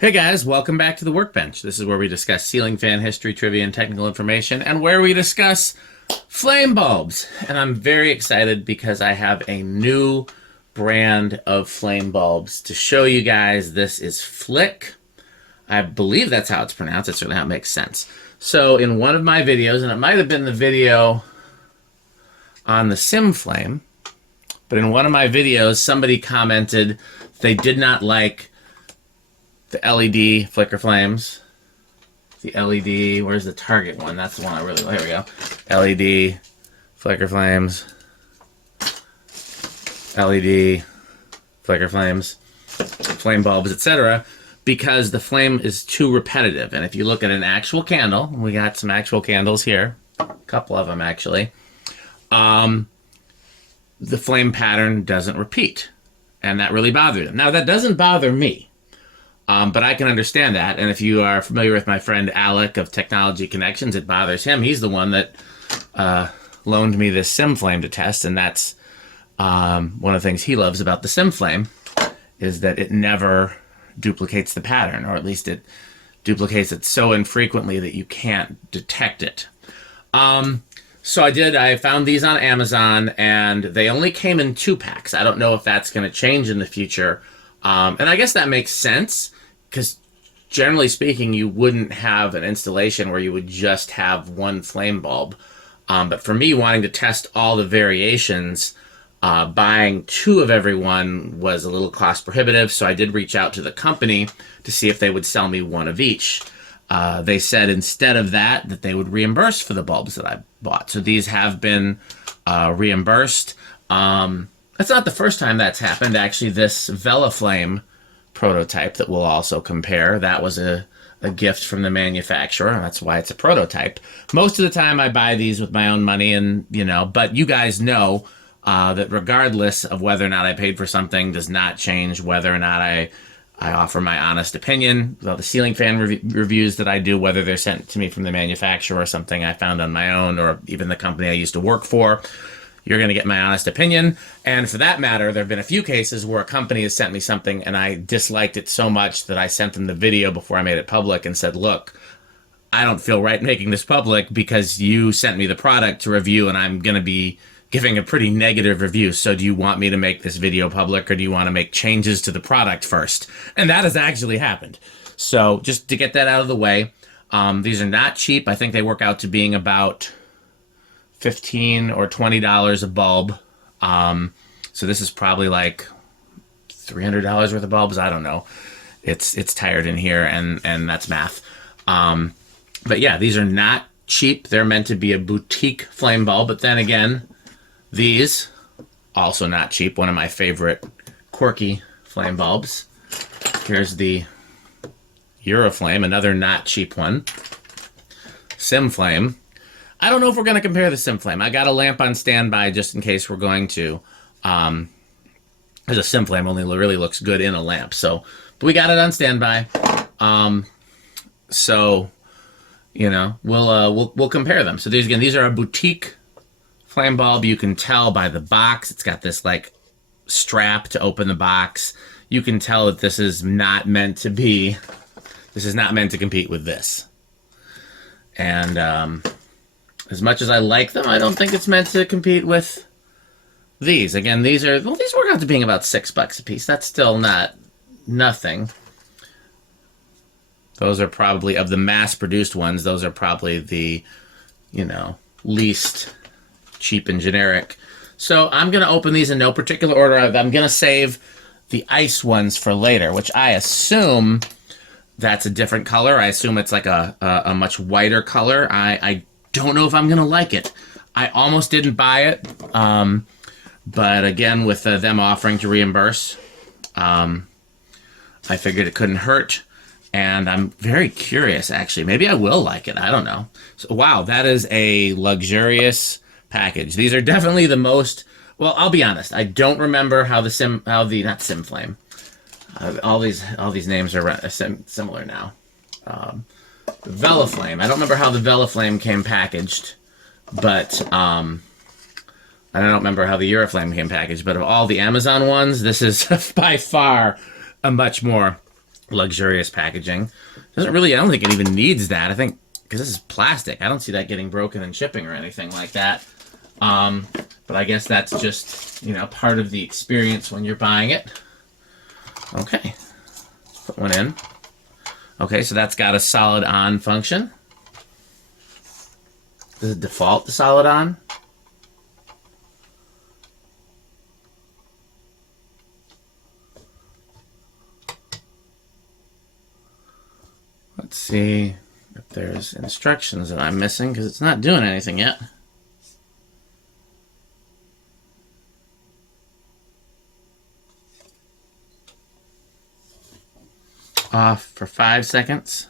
Hey guys, welcome back to the Workbench. This is where we discuss ceiling fan history, trivia, and technical information, and where we discuss flame bulbs. And I'm very excited because I have a new brand of flame bulbs to show you guys. This is Fliq. I believe that's how it's pronounced. It's certainly how it makes sense. So in one of my videos, and it might have been the video on the Sim Flame, but in one of my videos, somebody commented they did not like the LED flicker flames. The LED, where's the Target one? That's the one I really like. Here we go. LED flicker flames. LED flicker flames. Flame bulbs, etc. Because the flame is too repetitive. And if you look at an actual candle, we got some actual candles here. A couple of them, actually. The flame pattern doesn't repeat. And that really bothered them. Now, that doesn't bother me. But I can understand that. And if you are familiar with my friend Alec of Technology Connections, it bothers him. He's the one that loaned me this Sim Flame to test. And that's one of the things he loves about the Sim Flame is that it never duplicates the pattern, or at least it duplicates it so infrequently that you can't detect it. So I found these on Amazon, and they only came in 2-packs. I don't know if that's going to change in the future. And I guess that makes sense, because generally speaking, you wouldn't have an installation where you would just have one flame bulb. But for me, wanting to test all the variations, buying 2 of every one was a little cost prohibitive, so I did reach out to the company to see if they would sell me 1 of each. They said instead of that they would reimburse for the bulbs that I bought. So these have been reimbursed. That's not the first time that's happened. Actually, this Velaflame prototype that we'll also compare, that was a gift from the manufacturer. That's why it's a prototype. Most of the time I buy these with my own money, and but you guys know that regardless of whether or not I paid for something does not change whether or not I offer my honest opinion. Well, the ceiling fan reviews that I do, whether they're sent to me from the manufacturer or something I found on my own, or even the company I used to work for, you're going to get my honest opinion. And for that matter, there have been a few cases where a company has sent me something and I disliked it so much that I sent them the video before I made it public and said, look, I don't feel right making this public because you sent me the product to review and I'm going to be giving a pretty negative review. So do you want me to make this video public, or do you want to make changes to the product first? And that has actually happened. So just to get that out of the way, these are not cheap. I think they work out to being about $15 or $20 a bulb. So this is probably like $300 worth of bulbs. I don't know. It's tired in here, and that's math. But yeah, these are not cheap. They're meant to be a boutique flame bulb. But then again, these also not cheap. One of my favorite quirky flame bulbs. Here's the Euroflame, another not cheap one. Sim Flame. I don't know if we're going to compare the Sim Flame. I got a lamp on standby just in case we're going to. There's a Sim Flame only really looks good in a lamp. So, but we got it on standby. So, we'll compare them. So these are a boutique flame bulb. You can tell by the box. It's got this like strap to open the box. You can tell that this is not meant to compete with this. And as much as I like them, I don't think it's meant to compete with these. Again, these work out to being about $6 a piece. That's still not nothing. Those are probably, of the mass-produced ones, those are probably the, least cheap and generic. So I'm going to open these in no particular order. I'm going to save the ice ones for later, which I assume that's a different color. I assume it's like a much whiter color. I don't know if I'm going to like it. I almost didn't buy it. But again, with them offering to reimburse, I figured it couldn't hurt. And I'm very curious, actually. Maybe I will like it. I don't know. So, wow, that is a luxurious package. These are definitely the most... Well, I'll be honest. I don't remember how not Sim Flame. All these names are similar now. Velaflame. I don't remember how the Velaflame came packaged, but I don't remember how the Euroflame came packaged. But of all the Amazon ones, this is by far a much more luxurious packaging. Doesn't really, I don't think it even needs that. I think, because this is plastic, I don't see that getting broken in shipping or anything like that. But I guess that's just, you know, part of the experience when you're buying it. Okay, let's put one in. Okay, so that's got a solid on function. Does it default to solid on? Let's see if there's instructions that I'm missing, because it's not doing anything yet. Off for 5 seconds.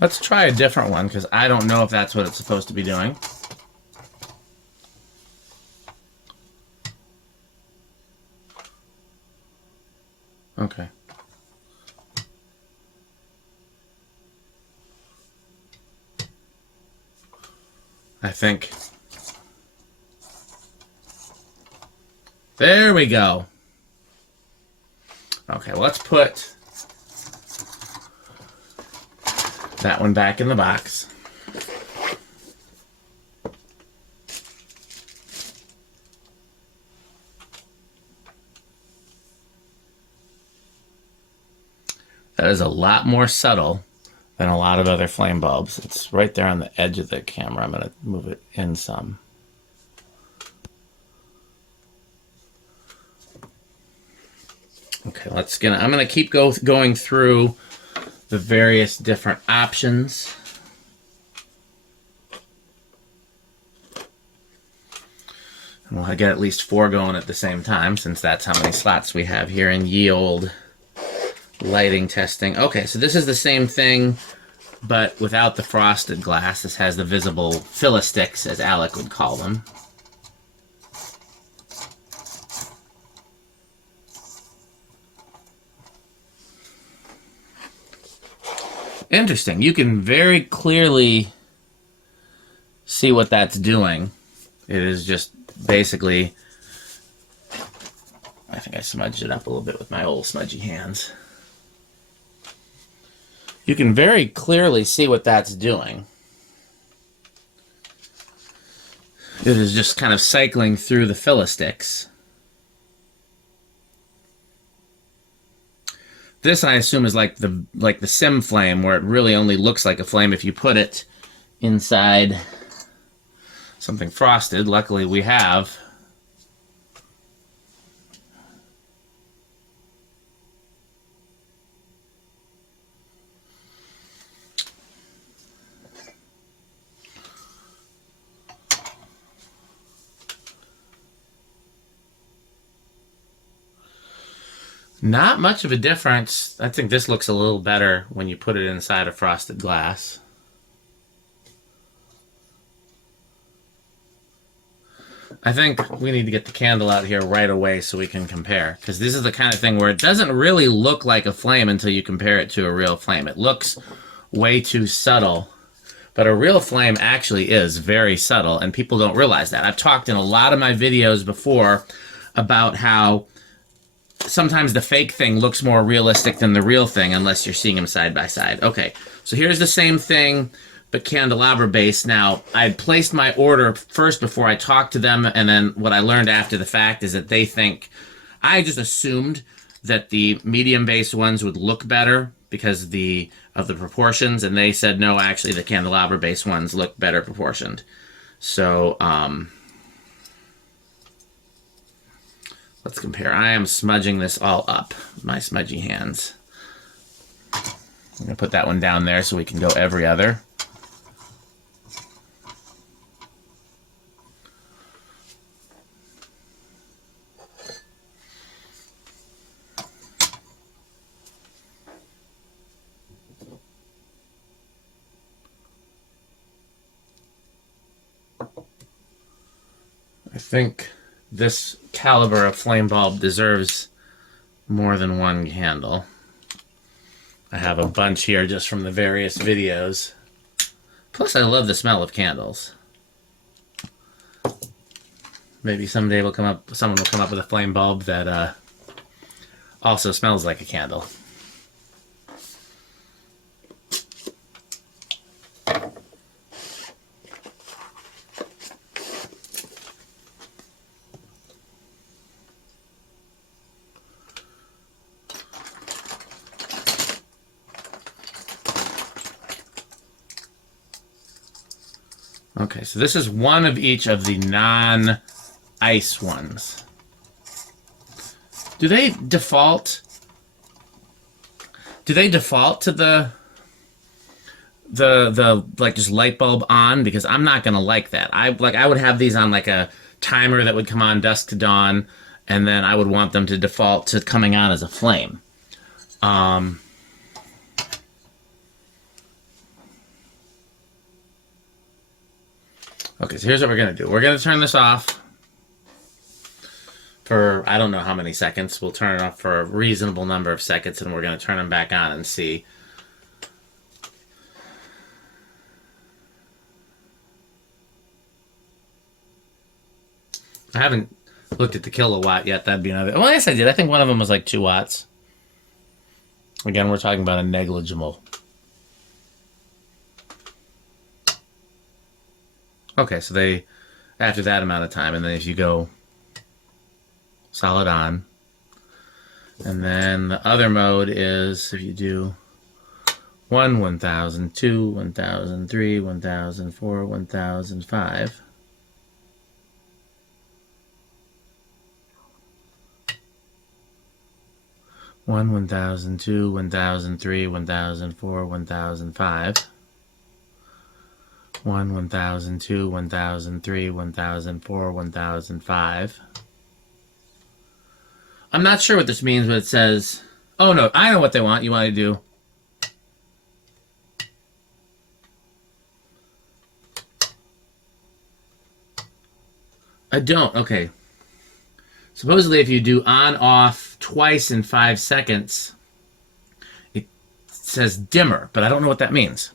Let's try a different one, because I don't know if that's what it's supposed to be doing. Okay. I think. There we go. Okay, let's put that one back in the box. That is a lot more subtle than a lot of other flame bulbs. It's right there on the edge of the camera. I'm going to move it in some. Okay, I'm going to keep going through the various different options. And we'll get at least 4 going at the same time, since that's how many slots we have here in ye olde lighting testing. Okay, so this is the same thing, but without the frosted glass. This has the visible fill-a-sticks, as Alec would call them. Interesting. You can very clearly see what that's doing. It is just basically... I think I smudged it up a little bit with my old smudgy hands. You can very clearly see what that's doing. It is just kind of cycling through the fill-a-sticks. This, I assume, is like the sim flame, where it really only looks like a flame if you put it inside something frosted. Luckily, we have. Not much of a difference. I think this looks a little better when you put it inside a frosted glass. I think we need to get the candle out here right away so we can compare, because this is the kind of thing where it doesn't really look like a flame until you compare it to a real flame. It looks way too subtle, but a real flame actually is very subtle, and people don't realize that. I've talked in a lot of my videos before about how sometimes the fake thing looks more realistic than the real thing unless you're seeing them side by side. Okay, so here's the same thing, but candelabra base. Now, I had placed my order first before I talked to them, and then what I learned after the fact is that they think, I just assumed that the medium base ones would look better because of the proportions, and they said, no, actually the candelabra base ones look better proportioned. So, let's compare. I am smudging this all up with my smudgy hands. I'm going to put that one down there so we can go every other. I think this caliber of flame bulb deserves more than one candle. I have a bunch here just from the various videos. Plus, I love the smell of candles. Maybe someday someone will come up with a flame bulb that also smells like a candle. Okay, so this is one of each of the non-ice ones. Do they default to the like just light bulb on? Because I'm not gonna like that. I would have these on like a timer that would come on dusk to dawn, and then I would want them to default to coming on as a flame. Okay, so here's what we're gonna do. We're gonna turn this off for, I don't know how many seconds. We'll turn it off for a reasonable number of seconds, and we're gonna turn them back on and see. I haven't looked at the kilowatt yet. That'd be another. Well, yes, I did. I think one of them was like 2 watts. Again, we're talking about a negligible. Okay, so they, after that amount of time, and then if you go solid on, and then the other mode is if you do 1, 1000, 2, 1000, 3, 1000, 4, 1005. One, 1000, 2, 1003, 1004, 1005. 1, 1000, 2, 1003, 1004, 1005. I'm not sure what this means, but it says... Oh, no, I know what they want. You want to do... I don't. Okay. Supposedly, if you do on-off twice in 5 seconds, it says dimmer, but I don't know what that means.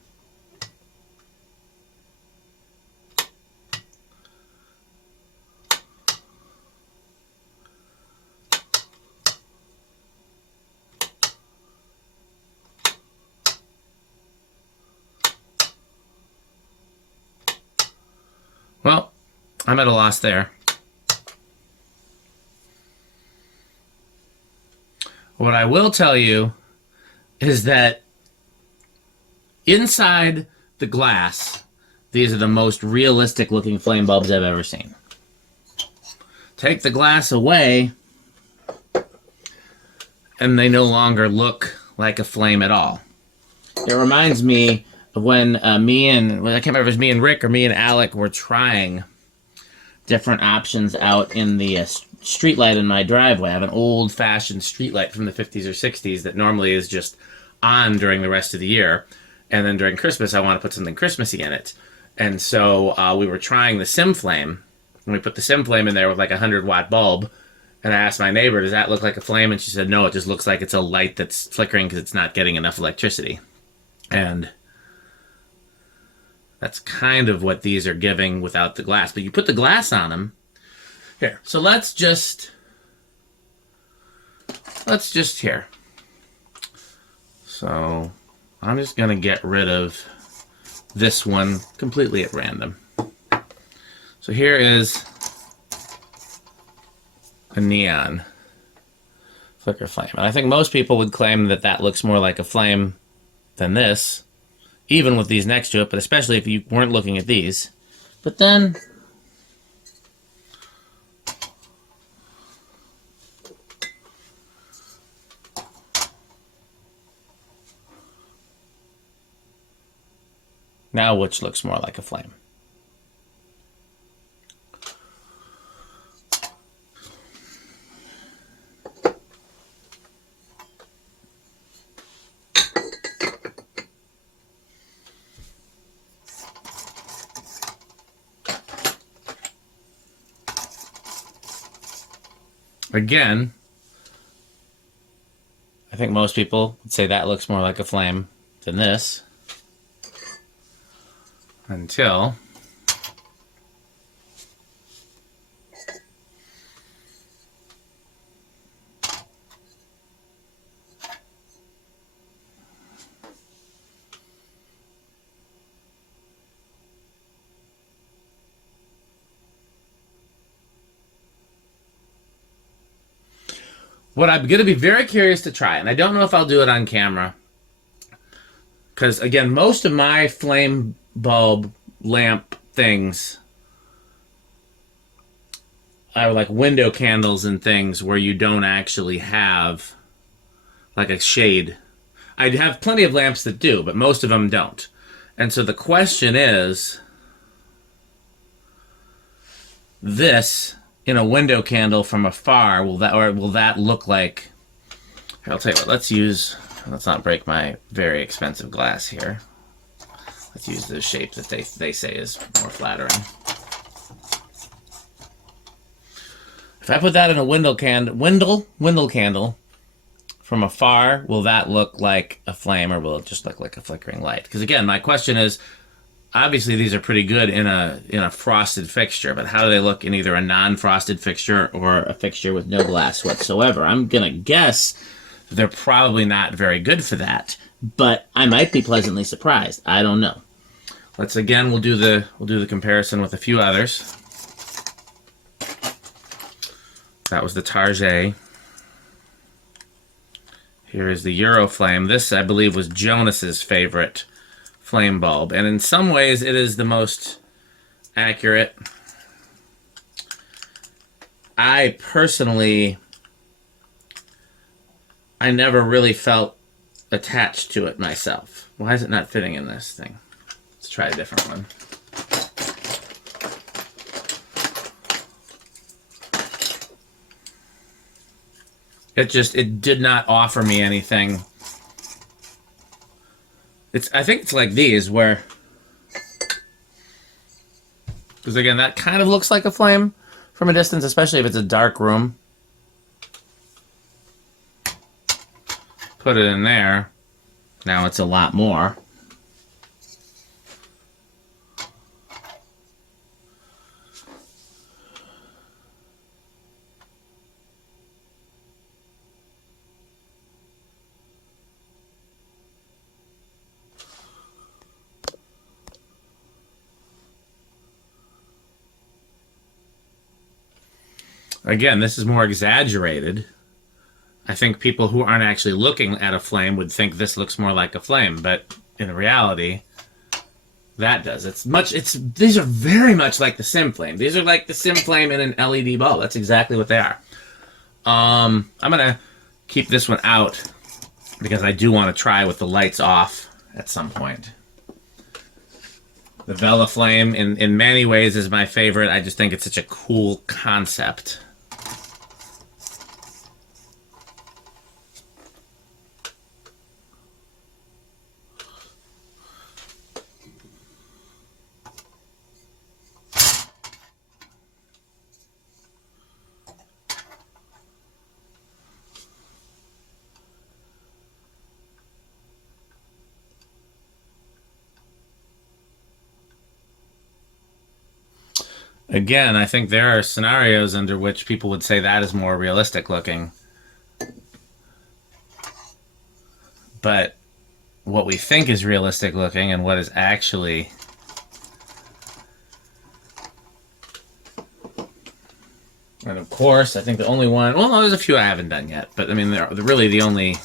Well, I'm at a loss there. What I will tell you is that inside the glass, these are the most realistic looking flame bulbs I've ever seen. Take the glass away, and they no longer look like a flame at all. It reminds me of when I can't remember if it was me and Rick or me and Alec were trying different options out in the street light in my driveway. I have an old-fashioned street light from the 50s or 60s that normally is just on during the rest of the year. And then during Christmas, I want to put something Christmassy in it. And so we were trying the Sim Flame, and we put the Sim Flame in there with like a 100-watt bulb. And I asked my neighbor, does that look like a flame? And she said, no, it just looks like it's a light that's flickering because it's not getting enough electricity. And that's kind of what these are giving without the glass. But you put the glass on them. Here, so let's just here. So I'm just going to get rid of this one completely at random. So here is a neon flicker flame. And I think most people would claim that that looks more like a flame than this, even with these next to it, but especially if you weren't looking at these. But then... now which looks more like a flame? Again, I think most people would say that looks more like a flame than this. Until what I'm going to be very curious to try, and I don't know if I'll do it on camera, because again, most of my flame bulb lamp things are like window candles and things where you don't actually have like a shade. I have plenty of lamps that do, but most of them don't. And so the question is, this in a window candle from afar, will that look like? Here, I'll tell you what. Let's not break my very expensive glass here. Let's use the shape that they say is more flattering. If I put that in a window candle from afar, will that look like a flame, or will it just look like a flickering light? Because again, my question is, obviously these are pretty good in a frosted fixture, but how do they look in either a non-frosted fixture or a fixture with no glass whatsoever? I'm gonna guess they're probably not very good for that, but I might be pleasantly surprised. I don't know. We'll do the comparison with a few others. That was the Target. Here is the Euroflame. This, I believe, was Jonas's favorite flame bulb, and in some ways it is the most accurate. I personally, I never really felt attached to it myself. Why is it not fitting in this thing? Let's try a different one. It did not offer me anything. I think it's like these where, because again, that kind of looks like a flame from a distance, especially if it's a dark room. Put it in there. Now it's a lot more. Again, this is more exaggerated. I think people who aren't actually looking at a flame would think this looks more like a flame, but in reality, that does. These are very much like the Sim Flame. These are like the Sim Flame in an LED bulb. That's exactly what they are. I'm gonna keep this one out because I do want to try with the lights off at some point. The Vela Flame, in many ways, is my favorite. I just think it's such a cool concept. Again, I think there are scenarios under which people would say that is more realistic looking. But what we think is realistic looking and what is actually... And of course, I think the only one... Well, no, there's a few I haven't done yet. But I mean, they're really the only...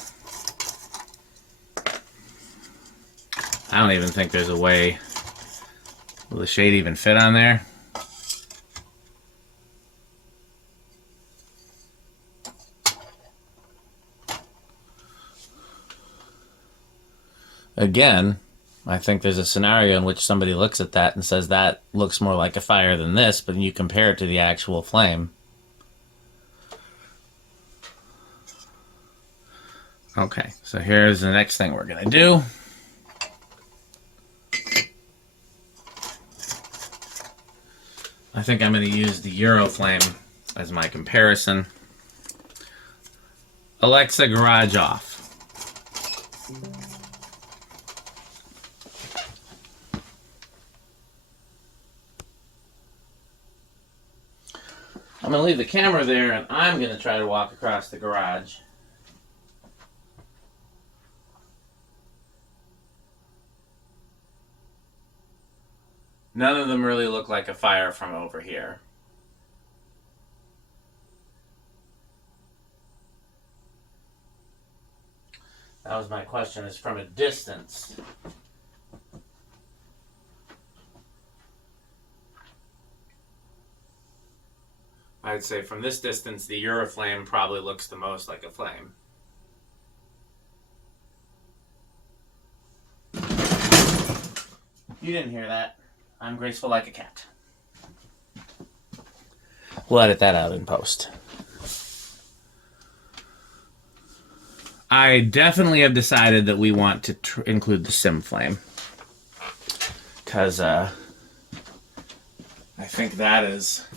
I don't even think there's a way... Will the shade even fit on there? Again, I think there's a scenario in which somebody looks at that and says that looks more like a fire than this, but then you compare it to the actual flame. Okay, so here's the next thing we're going to do. I think I'm going to use the Euroflame as my comparison. Alexa, garage off. I'm going to leave the camera there, and I'm going to try to walk across the garage. None of them really look like a fire from over here. That was my question, is from a distance. I'd say from this distance, the Euroflame probably looks the most like a flame. You didn't hear that. I'm graceful like a cat. We'll edit that out in post. I definitely have decided that we want to include the sim flame. Because I think that is...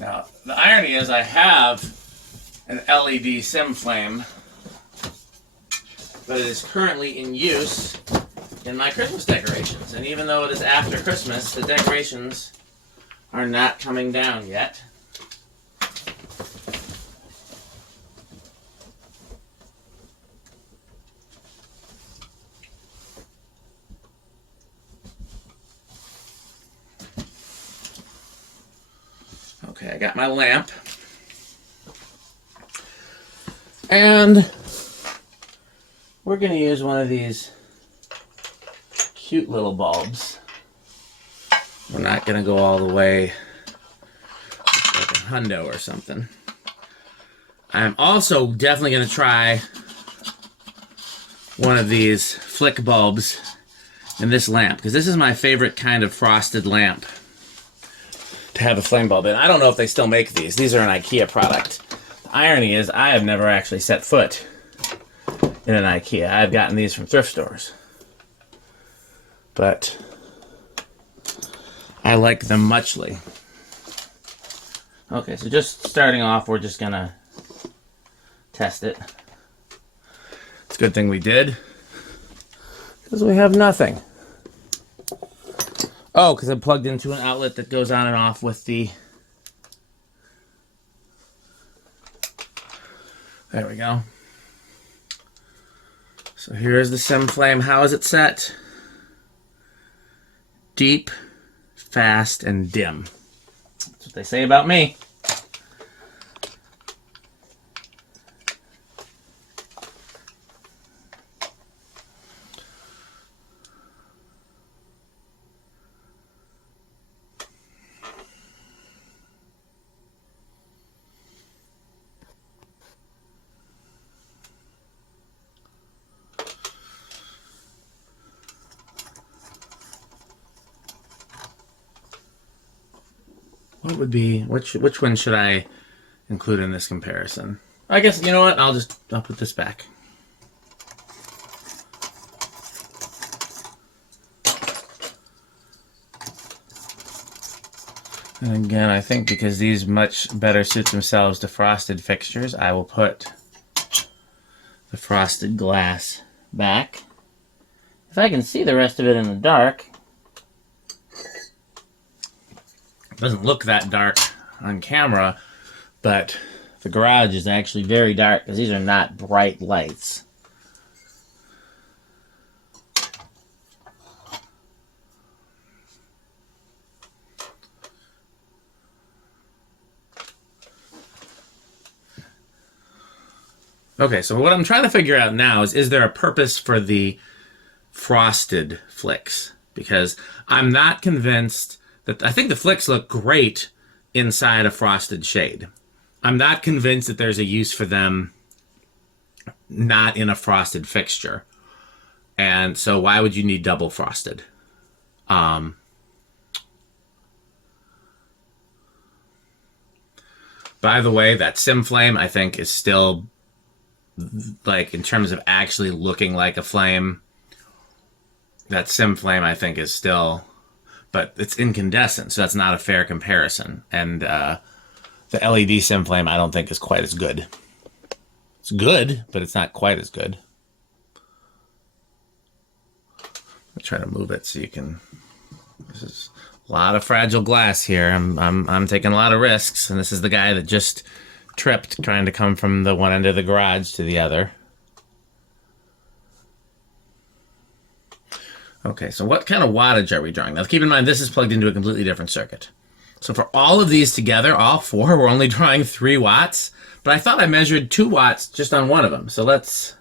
Now, the irony is I have an LED sim flame, but it is currently in use in my Christmas decorations. And even though it is after Christmas, the decorations are not coming down yet. Okay, I got my lamp. And we're going to use one of these cute little bulbs. We're not going to go all the way like a hundo or something. I'm also definitely going to try one of these Fliq bulbs in this lamp, because this is my favorite kind of frosted lamp to have a flame bulb in. I don't know if they still make these. These are an IKEA product. The irony is I have never actually set foot in an IKEA. I've gotten these from thrift stores. But I like them muchly. Okay, so just starting off, we're just gonna test it. It's a good thing we did, because we have nothing. Oh, because I plugged into an outlet that goes on and off with the... There we go. So here's the sim flame. How is it set? Deep, fast, and dim. That's what they say about me. What would be, which one should I include in this comparison? I guess, you know what, I'll put this back. And again, I think because these much better suit themselves to frosted fixtures, I will put the frosted glass back. If I can see the rest of it in the dark. Doesn't look that dark on camera, but the garage is actually very dark because these are not bright lights. Okay, so what I'm trying to figure out now is there a purpose for the frosted Fliqs? Because I'm not convinced that... I think the Fliqs look great inside a frosted shade. I'm not convinced that there's a use for them not in a frosted fixture. And so why would you need double frosted? By the way, that sim flame I think is still, like, in terms of actually looking like a flame, that sim flame I think is still, but it's incandescent, so that's not a fair comparison. And the LED sim flame I don't think is quite as good. It's good, but it's not quite as good. I'll try to move it so you can. This is a lot of fragile glass here. I'm taking a lot of risks, and this is the guy that just tripped trying to come from the one end of the garage to the other. Okay, so what kind of wattage are we drawing? Now keep in mind this is plugged into a completely different circuit. So for all of these together, all four, we're only drawing 3 watts. But I thought I measured 2 watts just on one of them. So let's...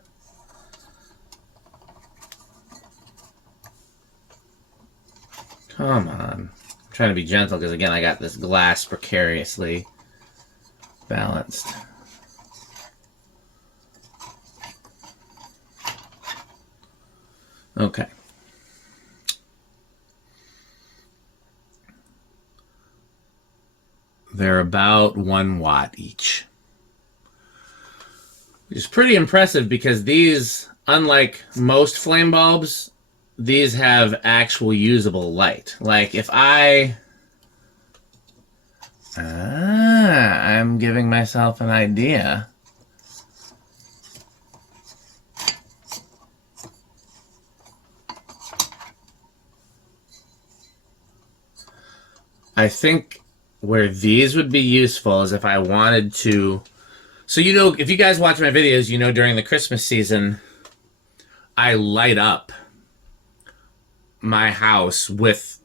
Come on. I'm trying to be gentle because, again, I got this glass precariously balanced. Okay. They're about 1 watt each. Which is pretty impressive because these, unlike most flame bulbs, these have actual usable light. Like if I'm giving myself an idea. I think where these would be useful is if I wanted to... So, you know, if you guys watch my videos, you know during the Christmas season, I light up my house with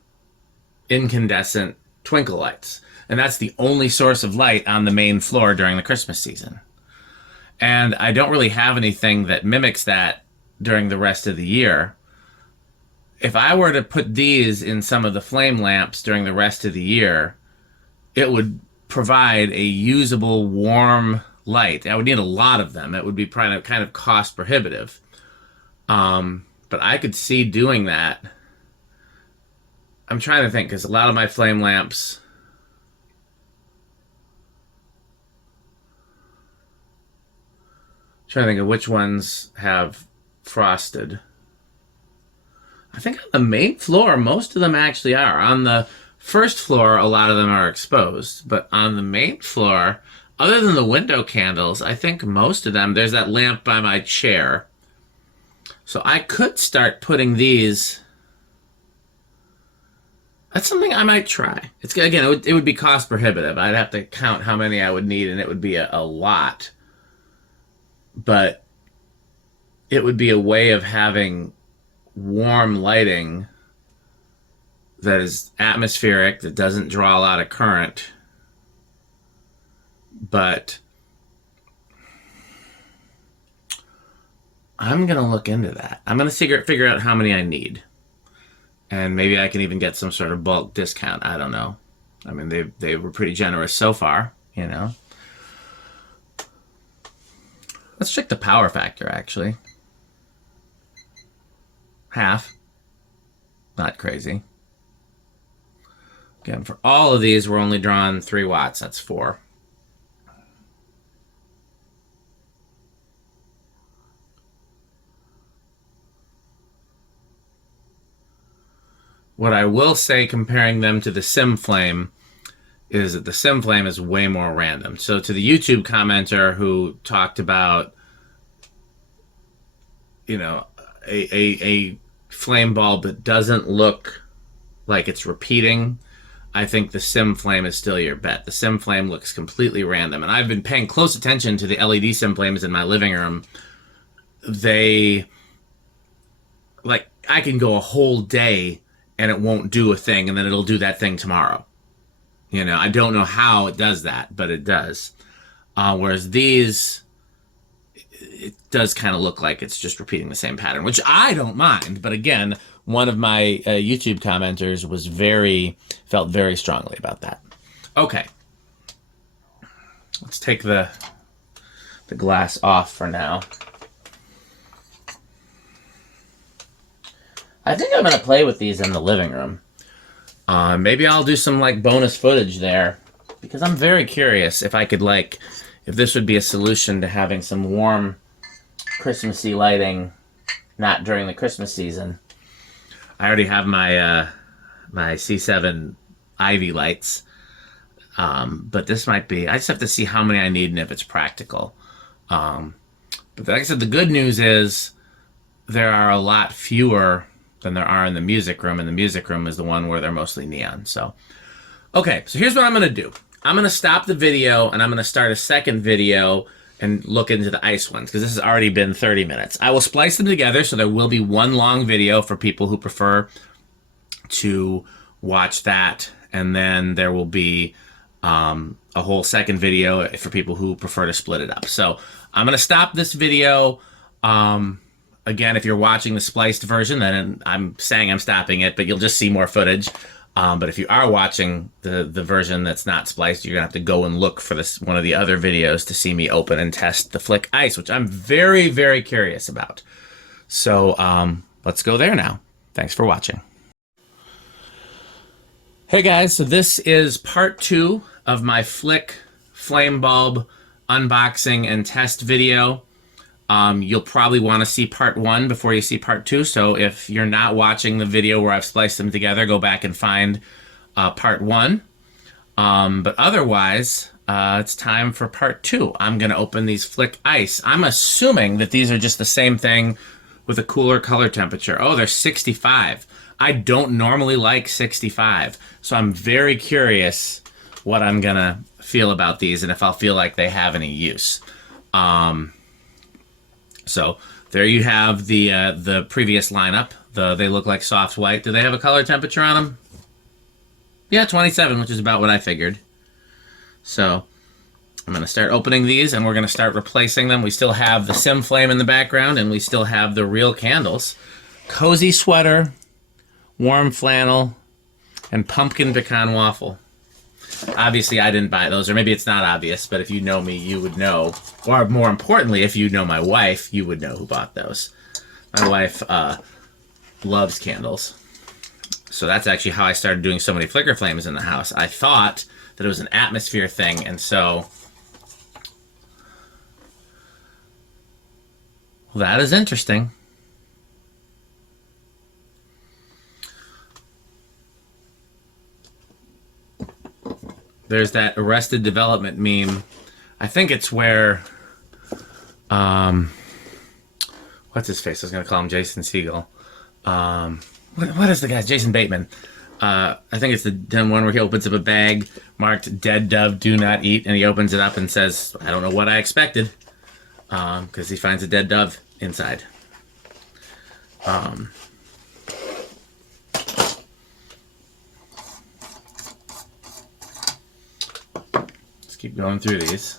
incandescent twinkle lights. And that's the only source of light on the main floor during the Christmas season. And I don't really have anything that mimics that during the rest of the year. If I were to put these in some of the flame lamps during the rest of the year, it would provide a usable warm light. I would need a lot of them. It would be kind of cost prohibitive. But I could see doing that. I'm trying to think because a lot of my flame lamps... I'm trying to think of which ones have frosted. I think on the main floor, most of them actually are. On the first floor, a lot of them are exposed. But on the main floor, other than the window candles, I think most of them, there's that lamp by my chair. So I could start putting these. That's something I might try. It's again, it would be cost prohibitive. I'd have to count how many I would need, and it would be a lot. But it would be a way of having warm lighting that is atmospheric, that doesn't draw a lot of current, but I'm going to look into that. I'm going to figure out how many I need, and maybe I can even get some sort of bulk discount. I don't know. I mean, they were pretty generous so far, you know. Let's check the power factor, actually. Half. Not crazy. Again, for all of these, we're only drawing 3 watts. That's 4. What I will say comparing them to the Sim Flame is that the Sim Flame is way more random. So to the YouTube commenter who talked about, you know, a flame bulb that doesn't look like it's repeating, I think the Sim Flame is still your bet. The Sim Flame looks completely random. And I've been paying close attention to the LED Sim Flames in my living room. They, like, I can go a whole day and it won't do a thing, and then it'll do that thing tomorrow. You know, I don't know how it does that, but it does. Whereas these, it does kind of look like it's just repeating the same pattern, which I don't mind. But again, one of my YouTube commenters felt very strongly about that. Okay. Let's take the glass off for now. I think I'm going to play with these in the living room. Maybe I'll do some like bonus footage there, because I'm very curious if I could if this would be a solution to having some warm Christmassy lighting, not during the Christmas season. I already have my my C7 Ivy lights, but this might be. I just have to see how many I need and if it's practical. But like I said, the good news is there are a lot fewer than there are in the music room, and the music room is the one where they're mostly neon. So, okay, so here's what I'm going to do. I'm going to stop the video, and I'm going to start a second video and look into the ice ones, because this has already been 30 minutes. I will splice them together, so there will be one long video for people who prefer to watch that, and then there will be a whole second video for people who prefer to split it up. So I'm going to stop this video. Again, if you're watching the spliced version, then I'm saying I'm stopping it, but you'll just see more footage. But if you are watching the version that's not spliced, you're going to have to go and look for this one of the other videos to see me open and test the Fliq ice, which I'm very, very curious about. So let's go there now. Thanks for watching. Hey guys, so this is part 2 of my Fliq flame bulb unboxing and test video. You'll probably want to see part 1 before you see part 2. So if you're not watching the video where I've spliced them together, go back and find part 1. But otherwise, it's time for part 2. I'm going to open these Fliq ice. I'm assuming that these are just the same thing with a cooler color temperature. Oh, they're 65. I don't normally like 65. So I'm very curious what I'm going to feel about these and if I'll feel like they have any use. So there you have the previous lineup. They look like soft white. Do they have a color temperature on them? Yeah, 27, which is about what I figured. So I'm going to start opening these, and we're going to start replacing them. We still have the sim flame in the background, and we still have the real candles. Cozy sweater, warm flannel, and pumpkin pecan waffle. Obviously, I didn't buy those, or maybe it's not obvious, but if you know me, you would know. Or more importantly, if you know my wife, you would know who bought those. My wife loves candles. So that's actually how I started doing so many flicker flames in the house. I thought that it was an atmosphere thing, and so... Well, that is interesting. There's that Arrested Development meme. I think it's where, what's his face? I was going to call him Jason Segel. What is the guy's? Jason Bateman. I think it's the one where he opens up a bag marked "Dead Dove, Do Not Eat," and he opens it up and says, "I don't know what I expected," because he finds a dead dove inside. Keep going through these.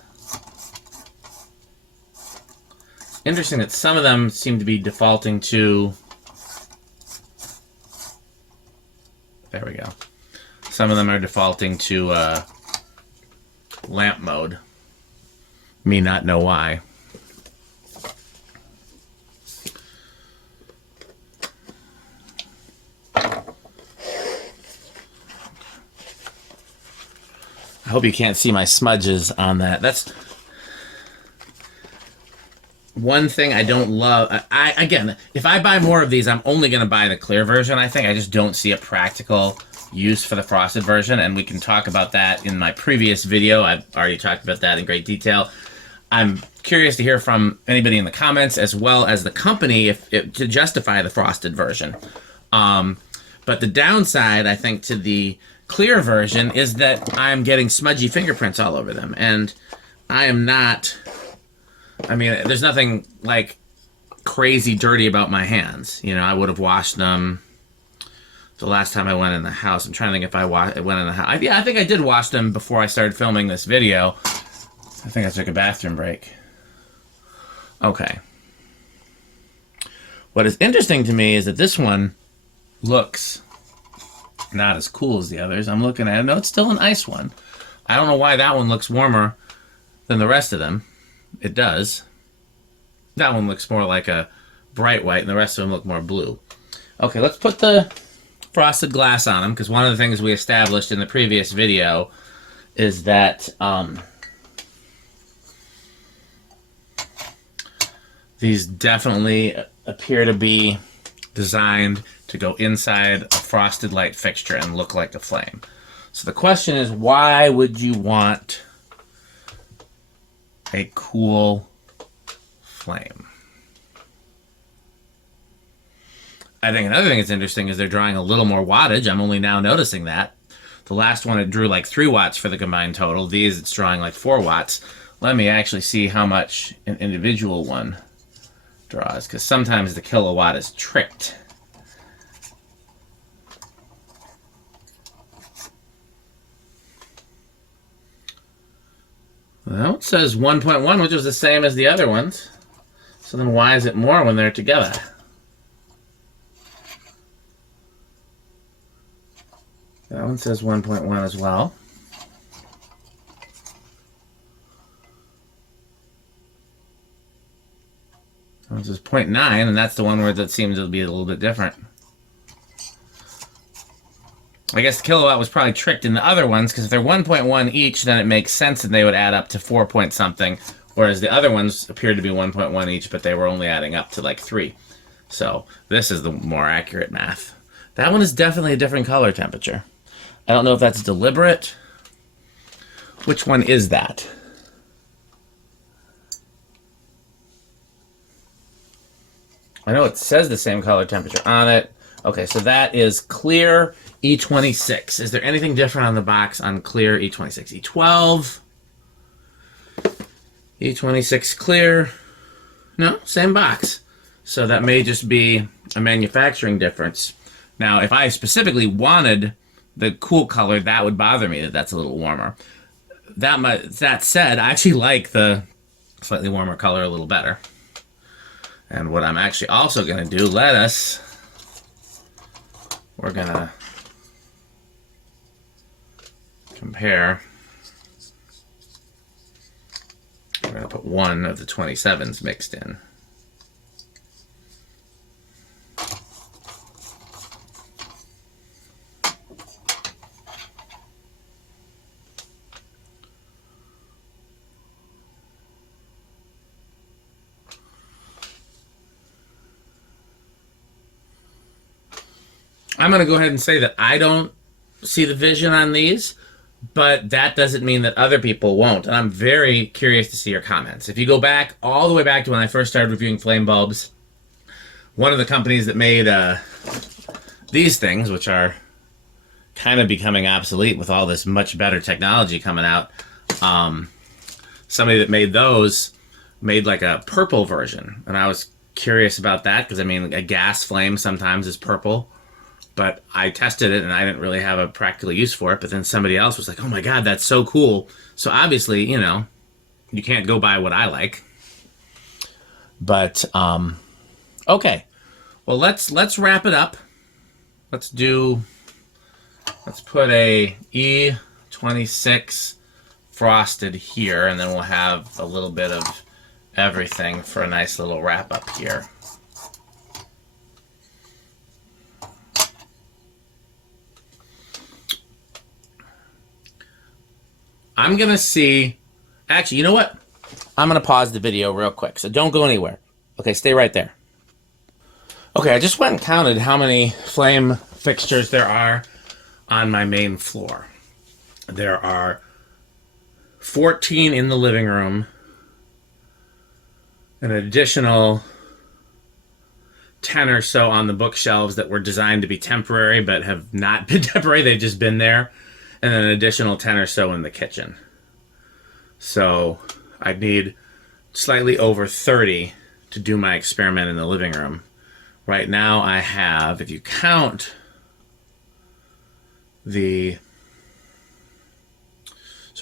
Interesting that some of them seem to be defaulting to... There we go. Some of them are defaulting to lamp mode. Me not know why. I hope you can't see my smudges on that. That's one thing I don't love. Again, if I buy more of these, I'm only going to buy the clear version, I think. I just don't see a practical use for the frosted version, and we can talk about that in my previous video. I've already talked about that in great detail. I'm curious to hear from anybody in the comments, as well as the company, to justify the frosted version. But the downside, I think, to the clear version is that I'm getting smudgy fingerprints all over them, and I am not... I mean, there's nothing, like, crazy dirty about my hands. You know, I would have washed them the last time I went in the house. I'm trying to think if I went in the house. Yeah, I think I did wash them before I started filming this video. I think I took a bathroom break. Okay. What is interesting to me is that this one looks not as cool as the others. I'm looking at it. No, it's still an ice one. I don't know why that one looks warmer than the rest of them. It does. That one looks more like a bright white, and the rest of them look more blue. Okay, let's put the frosted glass on them, because one of the things we established in the previous video is that these definitely appear to be designed to go inside a frosted light fixture and look like a flame. So the question is, why would you want a cool flame? I think another thing that's interesting is they're drawing a little more wattage. I'm only now noticing that. The last one, it drew like 3 watts for the combined total. These, it's drawing like 4 watts. Let me actually see how much an individual one draws, because sometimes the kilowatt is tricked. Well, it says 1.1, which was the same as the other ones. So then why is it more when they're together? That one says 1.1 as well. That one says 0.9, and that's the one where that seems to be a little bit different. I guess the kilowatt was probably tricked in the other ones, because if they're 1.1 each, then it makes sense that they would add up to 4 point something, whereas the other ones appeared to be 1.1 each, but they were only adding up to like 3. So this is the more accurate math. That one is definitely a different color temperature. I don't know if that's deliberate. Which one is that? I know it says the same color temperature on it. Okay, so that is clear E26. Is there anything different on the box on clear E26? E12? E26 clear? No, same box. So that may just be a manufacturing difference. Now, if I specifically wanted the cool color, that would bother me that that's a little warmer. That said, I actually like the slightly warmer color a little better. And what I'm actually also going to do, we're going to compare. We're going to put one of the 27s mixed in. I'm going to go ahead and say that I don't see the vision on these, but that doesn't mean that other people won't. And I'm very curious to see your comments. If you go back, all the way back to when I first started reviewing flame bulbs, one of the companies that made these things, which are kind of becoming obsolete with all this much better technology coming out, somebody that made those made like a purple version. And I was curious about that because, I mean, a gas flame sometimes is purple. But I tested it, and I didn't really have a practical use for it. But then somebody else was like, oh, my God, that's so cool. So obviously, you know, you can't go by what I like. But, okay. Well, let's wrap it up. Let's put a E26 frosted here, and then we'll have a little bit of everything for a nice little wrap up here. I'm going to see... Actually, you know what? I'm going to pause the video real quick, so don't go anywhere. Okay, stay right there. Okay, I just went and counted how many flame fixtures there are on my main floor. There are 14 in the living room, an additional 10 or so on the bookshelves that were designed to be temporary but have not been temporary, they've just been there. And then an additional 10 or so in the kitchen. So I'd need slightly over 30 to do my experiment in the living room. Right now I have, if you count so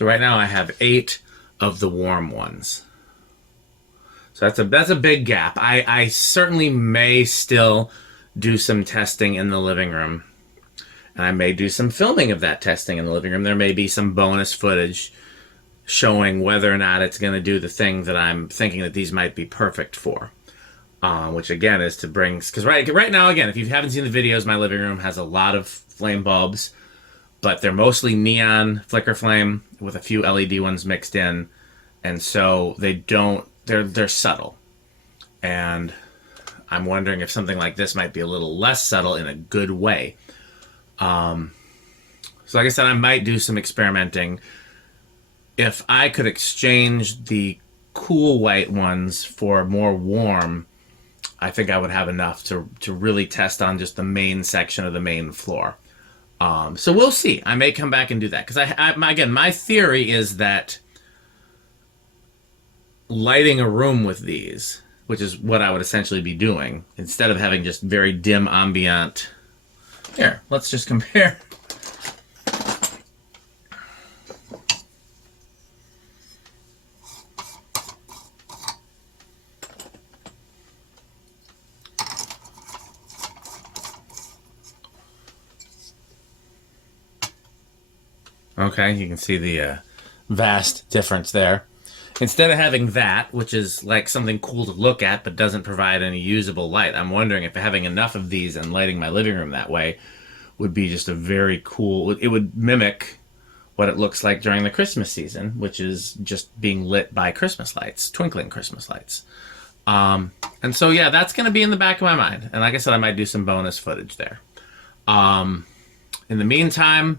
right now I have 8 of the warm ones. So that's a big gap. I certainly may still do some testing in the living room. And I may do some filming of that testing in the living room. There may be some bonus footage showing whether or not it's going to do the thing that I'm thinking that these might be perfect for. Which, again, is to bring... Because right now, again, if you haven't seen the videos, my living room has a lot of flame bulbs. But they're mostly neon flicker flame with a few LED ones mixed in. And so they don't... They're subtle. And I'm wondering if something like this might be a little less subtle in a good way. So like I said, I might do some experimenting. If I could exchange the cool white ones for more warm, I think I would have enough to really test on just the main section of the main floor. So we'll see. I may come back and do that because again, my theory is that lighting a room with these, which is what I would essentially be doing, instead of having just very dim ambient. Here, let's just compare. Okay, you can see the vast difference there. Instead of having that, which is like something cool to look at but doesn't provide any usable light, I'm wondering if having enough of these and lighting my living room that way would be just a very cool... It would mimic what it looks like during the Christmas season, which is just being lit by Christmas lights, twinkling Christmas lights. And so, yeah, that's going to be in the back of my mind. And like I said, I might do some bonus footage there. In the meantime,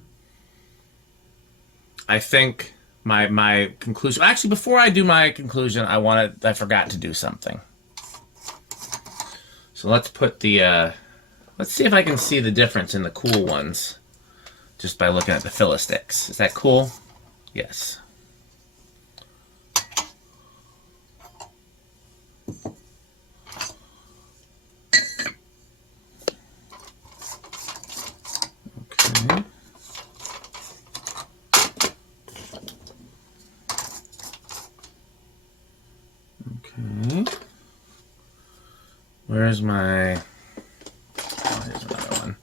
I think my conclusion... Actually, before I do my conclusion, I forgot to do something. So let's put the... let's see if I can see the difference in the cool ones just by looking at the filler sticks. Is that cool? Yes. Okay. Okay. Where's my... Oh, here's another one.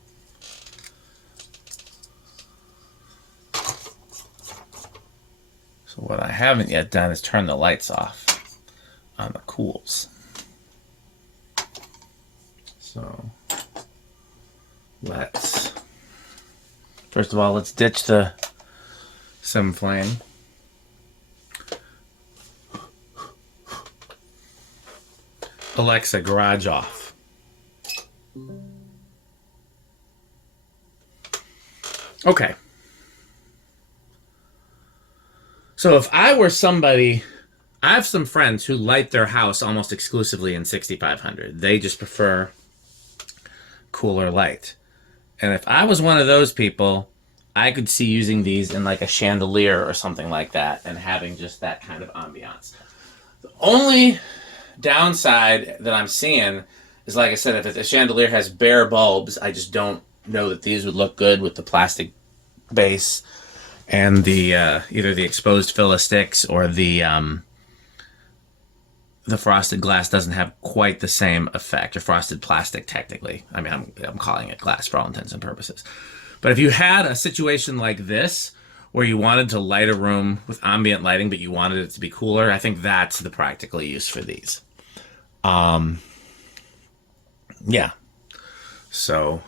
So what I haven't yet done is turn the lights off on the cools. So let's... First of all, let's ditch the sim flame. Alexa, garage off. Okay. So if I were somebody, I have some friends who light their house almost exclusively in 6500. They just prefer cooler light. And if I was one of those people, I could see using these in like a chandelier or something like that and having just that kind of ambiance. The only downside that I'm seeing is, like I said, if the chandelier has bare bulbs, I just don't know that these would look good with the plastic base and the either the exposed filler sticks or the frosted glass doesn't have quite the same effect, or frosted plastic technically. I mean, I'm calling it glass for all intents and purposes. But if you had a situation like this where you wanted to light a room with ambient lighting but you wanted it to be cooler, I think that's the practical use for these. Yeah. So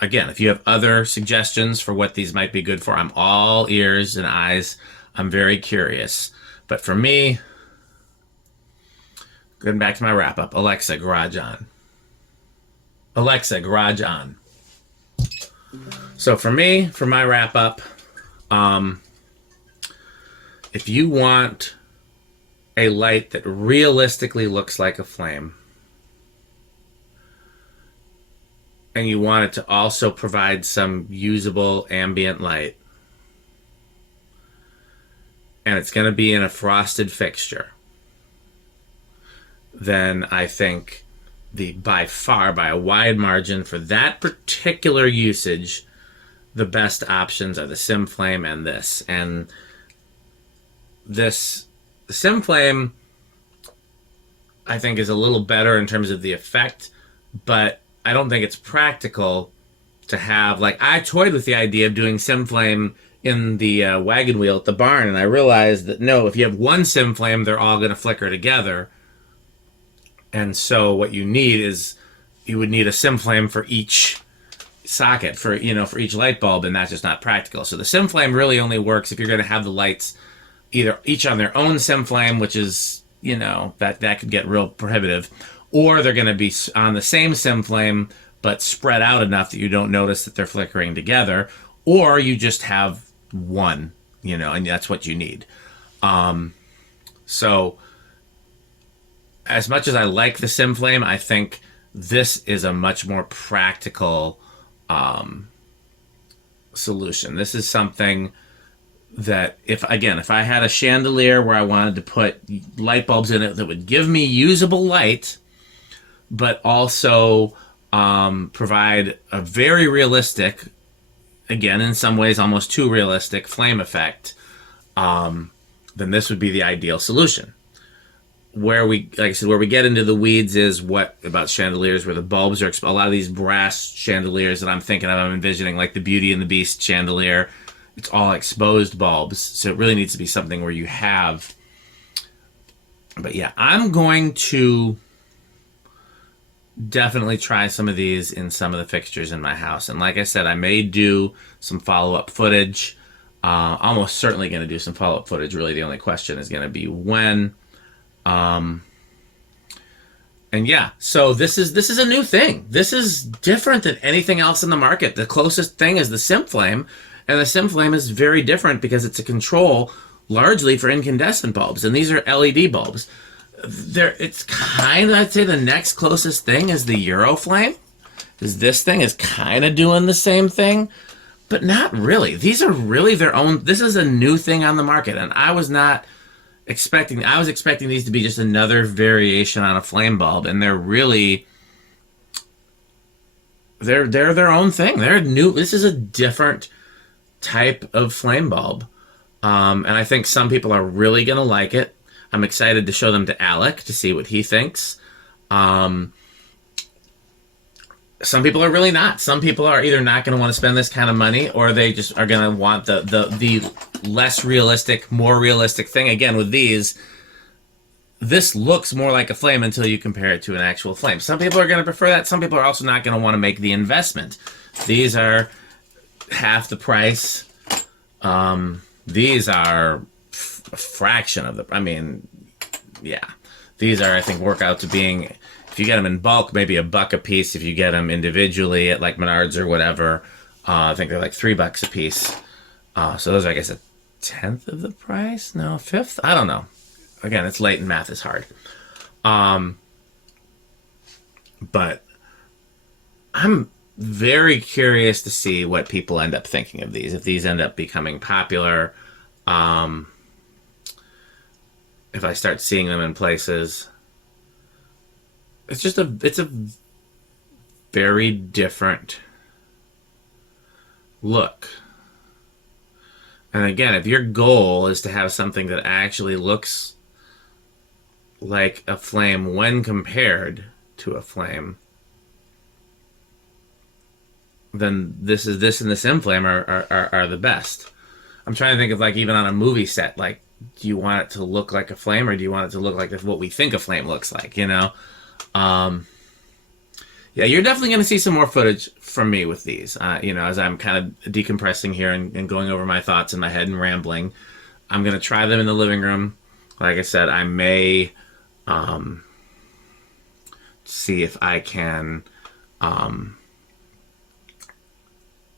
again, if you have other suggestions for what these might be good for, I'm all ears and eyes. I'm very curious. But for me, going back to my wrap up, Alexa, garage on. Alexa, garage on. So for me, for my wrap up, if you want a light that realistically looks like a flame, and you want it to also provide some usable ambient light, and it's going to be in a frosted fixture, then I think by far, by a wide margin for that particular usage, the best options are the sim flame and this. And this, the sim flame, I think is a little better in terms of the effect, but I don't think it's practical to have, like, I toyed with the idea of doing sim flame in the wagon wheel at the barn, and I realized that no, if you have one sim flame, they're all going to flicker together. And so what you need is, you would need a sim flame for each socket, for each light bulb, and that's just not practical. So the sim flame really only works if you're going to have the lights either each on their own sim flame, which is, that could get real prohibitive, or they're going to be on the same sim flame but spread out enough that you don't notice that they're flickering together, or you just have one, and that's what you need. So as much as I like the sim flame, I think this is a much more practical solution. This is something that if I had a chandelier where I wanted to put light bulbs in it that would give me usable light, but also provide a very realistic, again, in some ways almost too realistic flame effect, then this would be the ideal solution. Where we, like I said, where we get into the weeds is what about chandeliers where the bulbs are, a lot of these brass chandeliers that I'm thinking of, I'm envisioning like the Beauty and the Beast chandelier. It's all exposed bulbs. So it really needs to be something where you have, but yeah, I'm going to definitely try some of these in some of the fixtures in my house. And like I said, I may do some follow-up footage. Almost certainly going to do some follow-up footage. Really, the only question is going to be when. And yeah, so this is a new thing. This is different than anything else in the market. The closest thing is the sim flame, and the sim flame is very different because it's a control largely for incandescent bulbs, and these are LED bulbs. It's kind of, I'd say the next closest thing is the Euro flame. Is this thing is kind of doing the same thing, but not really. These are really their own. This is a new thing on the market, and I was expecting these to be just another variation on a flame bulb, and they're really they're their own thing. They're new. This is a different type of flame bulb, and I think some people are really gonna like it. I'm excited to show them to Alec to see what he thinks. Some people are really not. Some people are either not going to want to spend this kind of money, or they just are going to want the less realistic, more realistic thing. Again, with these, this looks more like a flame until you compare it to an actual flame. Some people are going to prefer that. Some people are also not going to want to make the investment. These are half the price. These are a fraction of the. I mean, yeah, these are, I think, work out to being. If you get them in bulk, maybe $1 a piece. If you get them individually at like Menards or whatever, I think they're like $3 a piece. So those are, I guess, a tenth of the price? No, fifth? I don't know. Again, it's late and math is hard. But I'm very curious to see what people end up thinking of these. If these end up becoming popular, if I start seeing them in places. It's a very different look. And again, if your goal is to have something that actually looks like a flame when compared to a flame, then this and the sim flame are the best. I'm trying to think of, like, even on a movie set, like, do you want it to look like a flame, or do you want it to look like what we think a flame looks like, you know? Yeah, you're definitely going to see some more footage from me with these. As I'm kind of decompressing here and going over my thoughts in my head and rambling. I'm going to try them in the living room. Like I said, I may see if I can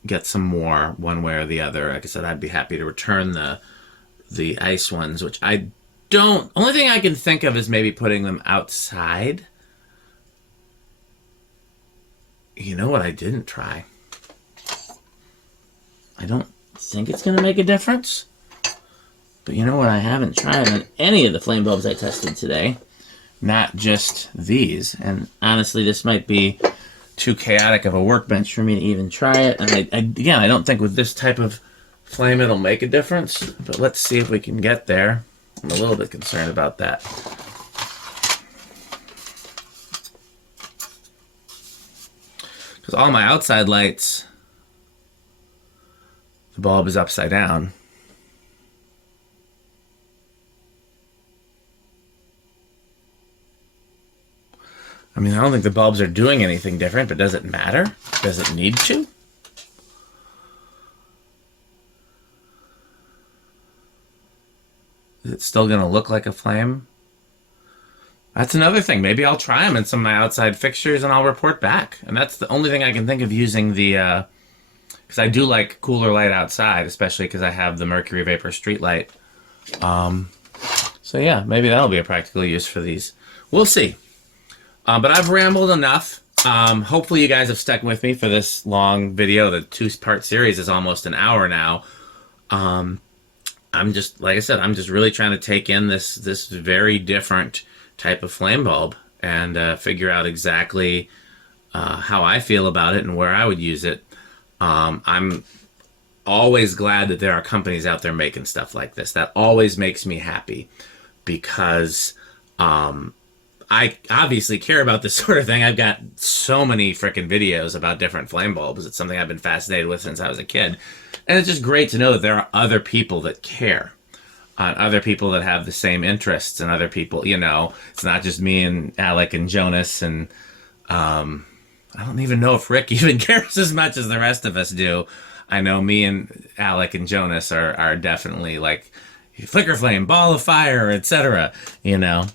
get some more one way or the other. Like I said, I'd be happy to return the ice ones, which I don't. Only thing I can think of is maybe putting them outside. You know what I didn't try? I don't think it's going to make a difference. But you know what I haven't tried on any of the flame bulbs I tested today? Not just these. And honestly, this might be too chaotic of a workbench for me to even try it. And again, I don't think with this type of flame it'll make a difference. But let's see if we can get there. I'm a little bit concerned about that. Because all my outside lights, the bulb is upside down. I mean, I don't think the bulbs are doing anything different, but does it matter? Does it need to? Is it still going to look like a flame? That's another thing. Maybe I'll try them in some of my outside fixtures and I'll report back. And that's the only thing I can think of using the, because I do like cooler light outside, especially because I have the mercury vapor street light. So yeah, maybe that'll be a practical use for these. We'll see. But I've rambled enough. Hopefully you guys have stuck with me for this long video. The two-part series is almost an hour now. I'm just, like I said, I'm just really trying to take in this very different type of flame bulb and figure out exactly how I feel about it and where I would use it. I'm always glad that there are companies out there making stuff like this. That always makes me happy because I obviously care about this sort of thing. I've got so many freaking videos about different flame bulbs. It's something I've been fascinated with since I was a kid. And it's just great to know that there are other people that care. Other people that have the same interests and other people, you know, it's not just me and Alec and Jonas and I don't even know if Rick even cares as much as the rest of us do. I know me and Alec and Jonas are definitely like flicker flame, ball of fire, etc. You know,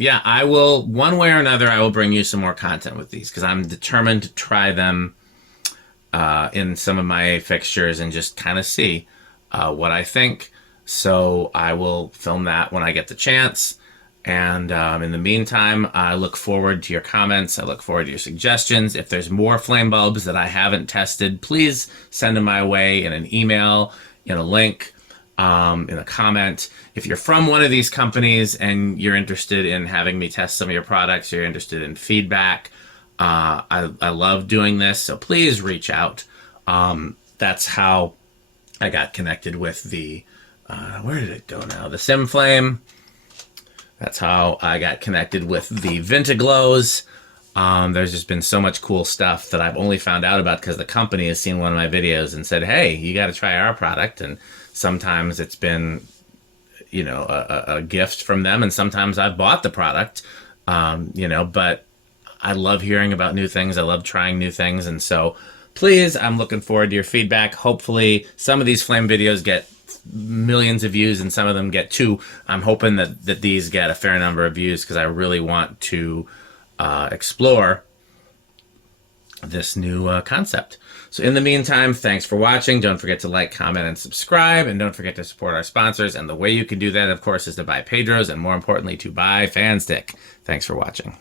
yeah, I will, one way or another, I will bring you some more content with these because I'm determined to try them in some of my fixtures and just kind of see what I think. So I will film that when I get the chance. And in the meantime, I look forward to your comments. I look forward to your suggestions. If there's more flame bulbs that I haven't tested, please send them my way in an email, in a link, in a comment. If you're from one of these companies and you're interested in having me test some of your products, you're interested in feedback, I love doing this, so please reach out. That's how I got connected with the, where did it go now? The SimFlame. That's how I got connected with the Vinteglows. There's just been so much cool stuff that I've only found out about because the company has seen one of my videos and said, hey, you got to try our product. And sometimes it's been, you know, a gift from them. And sometimes I've bought the product, you know, but I love hearing about new things. I love trying new things. And so please, I'm looking forward to your feedback. Hopefully some of these flame videos get millions of views and some of them get 2. I'm hoping that these get a fair number of views because I really want to explore this new concept. So in the meantime, thanks for watching. Don't forget to like, comment, and subscribe. And don't forget to support our sponsors. And the way you can do that, of course, is to buy Pedro's and more importantly, to buy Fanstick. Thanks for watching.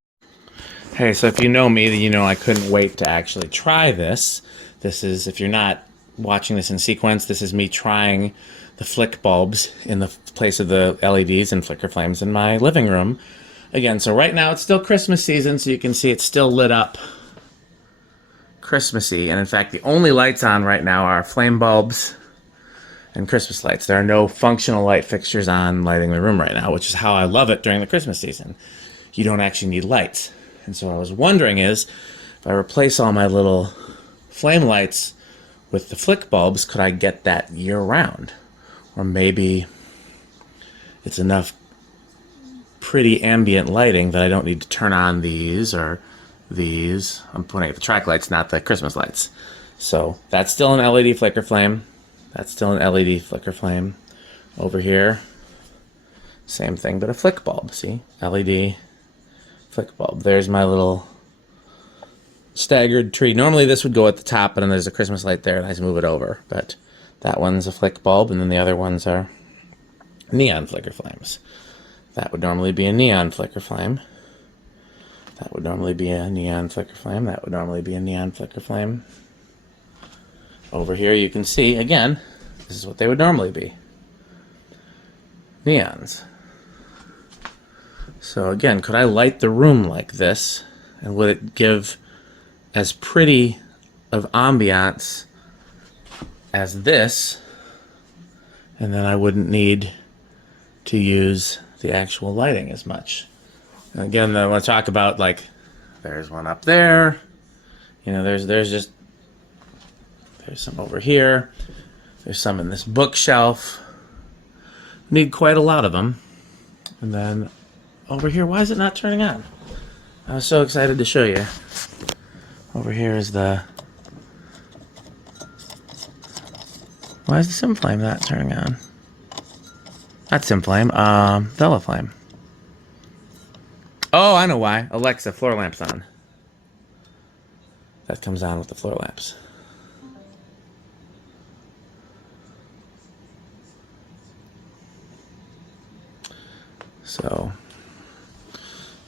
Hey, so if you know me, then you know I couldn't wait to actually try this. This is, if you're not watching this in sequence, this is me trying the Fliq bulbs in the place of the LEDs and flicker flames in my living room. Again, so right now it's still Christmas season, so you can see it's still lit up Christmassy. And in fact, the only lights on right now are flame bulbs and Christmas lights. There are no functional light fixtures on lighting the room right now, which is how I love it during the Christmas season. You don't actually need lights. And so what I was wondering is, if I replace all my little flame lights with the Fliq bulbs, could I get that year-round? Or maybe it's enough pretty ambient lighting that I don't need to turn on these or these. I'm pointing at the track lights, not the Christmas lights. So that's still an LED flicker flame. That's still an LED flicker flame. Over here, same thing, but a Fliq bulb. See? LED Fliq bulb. There's my little staggered tree. Normally this would go at the top, and then there's a Christmas light there, and I just move it over. But that one's a Fliq bulb, and then the other ones are neon flicker flames. That would normally be a neon flicker flame. That would normally be a neon flicker flame. That would normally be a neon flicker flame. Over here you can see, again, this is what they would normally be. Neons. So again, could I light the room like this, and would it give as pretty of ambiance as this, and then I wouldn't need to use the actual lighting as much. And again, I want to talk about, like, there's one up there, you know, there's some over here, there's some in this bookshelf, need quite a lot of them. And then over here, why is it not turning on? I was so excited to show you. Over here is the, why is the SimFlame not turning on? Not SimFlame, Velaflame. Oh, I know why. Alexa, floor lamps on. That comes on with the floor lamps. So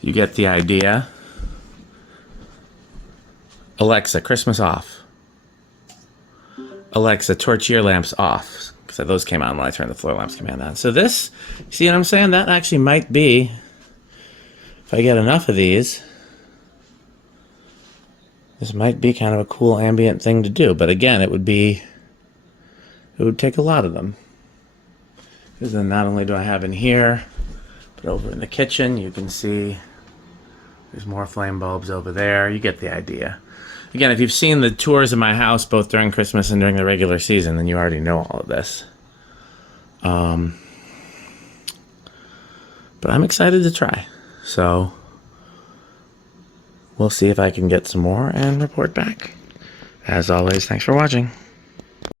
you get the idea. Alexa, Christmas off. Alexa, torch-ear lamps off. Because those came on when I turned the floor lamps command on. So this, see what I'm saying? That actually might be, if I get enough of these, this might be kind of a cool ambient thing to do. But again, it would take a lot of them. Because then not only do I have in here, but over in the kitchen, you can see there's more flame bulbs over there. You get the idea. Again, if you've seen the tours of my house, both during Christmas and during the regular season, then you already know all of this. But I'm excited to try. So we'll see if I can get some more and report back. As always, thanks for watching.